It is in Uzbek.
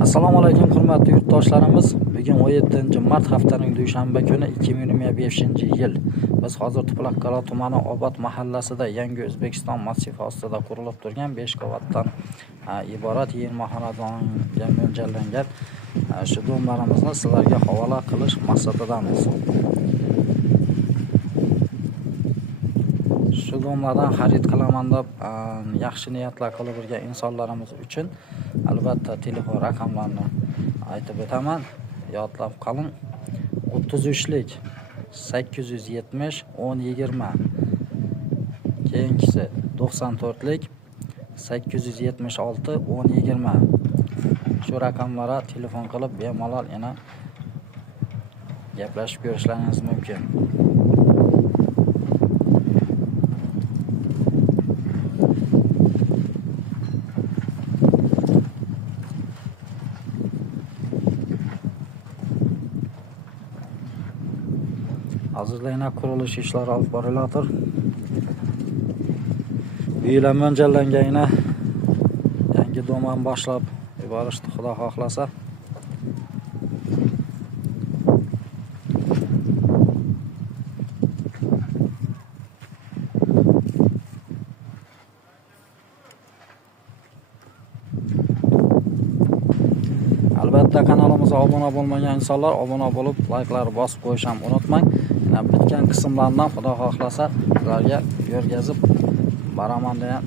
Assalomu alaykum hurmatli yurtdoshlarimiz. Bugun 17-mart haftaning dushanba kuni 2025-yil. Biz hozir Tuproqqal'a tumani Obod mahallasida Yangi O'zbekiston massifi ostida qurilib turgan 5 qavatdan iborat yig'ma xonadonga mo'ljallangan shu domlarimizni sizlarga havola qilish maqsadidamiz. Shu domlardan xarid qilaman deb yaxshi niyatlar qilib yurgan insonlarimiz uchun albatta telefon raqamlarini aytib o'taman. Yodlab qoling. 33lik 870 1020. Keyingisi 94lik 876 1020. Shu raqamlarga telefon qilib bemalol yana gaplashib ko'rishlaringiz mumkin. Hozirda qurilish ishlari olib borilayotir. Uylar mo'ljallangan yangi domdan boshlab yuborishni Xudo xohlasa. Albatta kanalimizga obuna bo'lmagan insonlar obuna bo'lib, like'larni bosib qo'yishni unutmang. Bitgan qismlardan Xudo xohlasa sizlarga yo'rgazib boraman degan